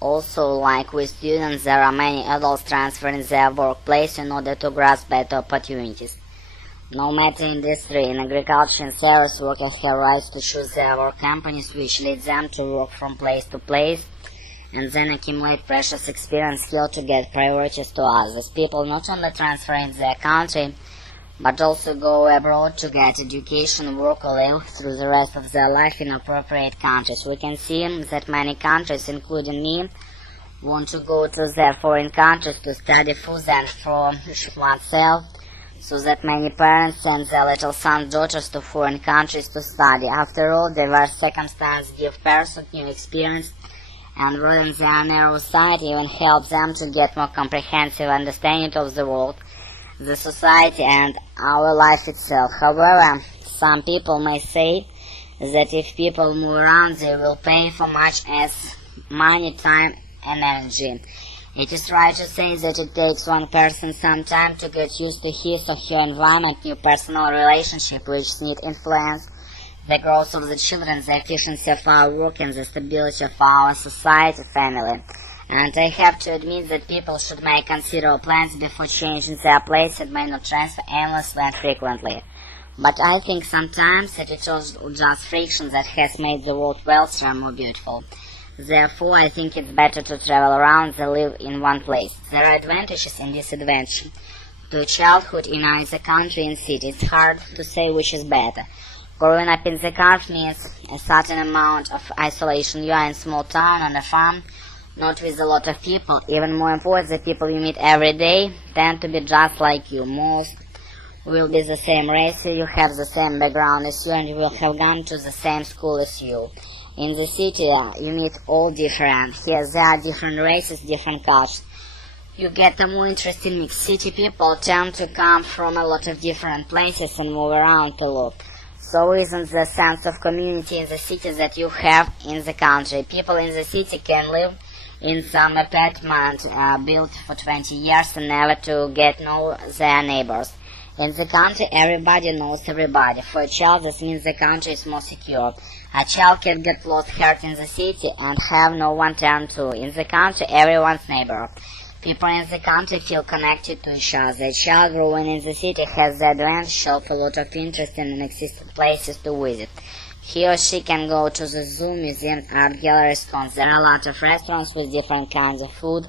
Also, like with students, there are many adults transferring their workplace in order to grasp better opportunities. No matter industry, in agriculture and service, workers have rights to choose their work companies, which lead them to work from place to place and then accumulate precious experience here to get priorities to others. People not only transfer in their country, but also go abroad to get education, work or live through the rest of their life in appropriate countries. We can see that many countries, including me, want to go to their foreign countries to study further and for oneself, so that many parents send their little sons, daughters to foreign countries to study. After all, diverse circumstances give persons new experience and broaden their narrow sight, even help them to get more comprehensive understanding of the world, the society and our life itself. However, some people may say that if people move around, they will pay for much as money, time and energy. It is right to say that it takes one person some time to get used to his or her environment, new personal relationship which need influence the growth of the children, the efficiency of our work and the stability of our society, family. And I have to admit that people should make considerable plans before changing their place and may not transfer aimlessly and frequently. But I think sometimes that it is just friction that has made the world wealthier and more beautiful. Therefore, I think it's better to travel around than live in one place. There are advantages and disadvantages to childhood in either country and city. It's hard to say which is better. Growing up in the country means a certain amount of isolation. You are in a small town on a farm, not with a lot of people. Even more important, the people you meet every day tend to be just like you. Most will be the same race, you have the same background as you, and you will have gone to the same school as you. In the city, you meet all different. Here there are different races, different cultures. You get a more interesting mix. City people tend to come from a lot of different places and move around to look. So isn't the sense of community in the city that you have in the country. People in the city can live in some apartment built for 20 years and never to get know their neighbors. In the country, everybody knows everybody. For a child, this means the country is more secure. A child can get lost, hurt in the city and have no one to turn to. In the country, everyone's neighbor. People in the country feel connected to each other. A child growing in the city has the advantage of a lot of interesting and existing places to visit. He or she can go to the zoo, museum, art galleries, concerts. There are a lot of restaurants with different kinds of food.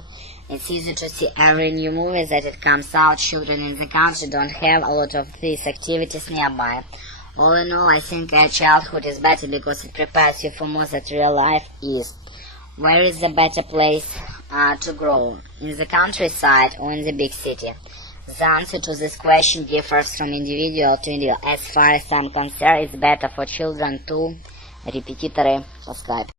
It's easy to see every new movie that it comes out. Children in the country don't have a lot of these activities nearby. All in all, I think a childhood is better because it prepares you for more that real life is. Where is the better place to grow? In the countryside or in the big city? The answer to this question differs from individual to individual. As far as I'm concerned, it's better for children to Репетиторы по Скайпу.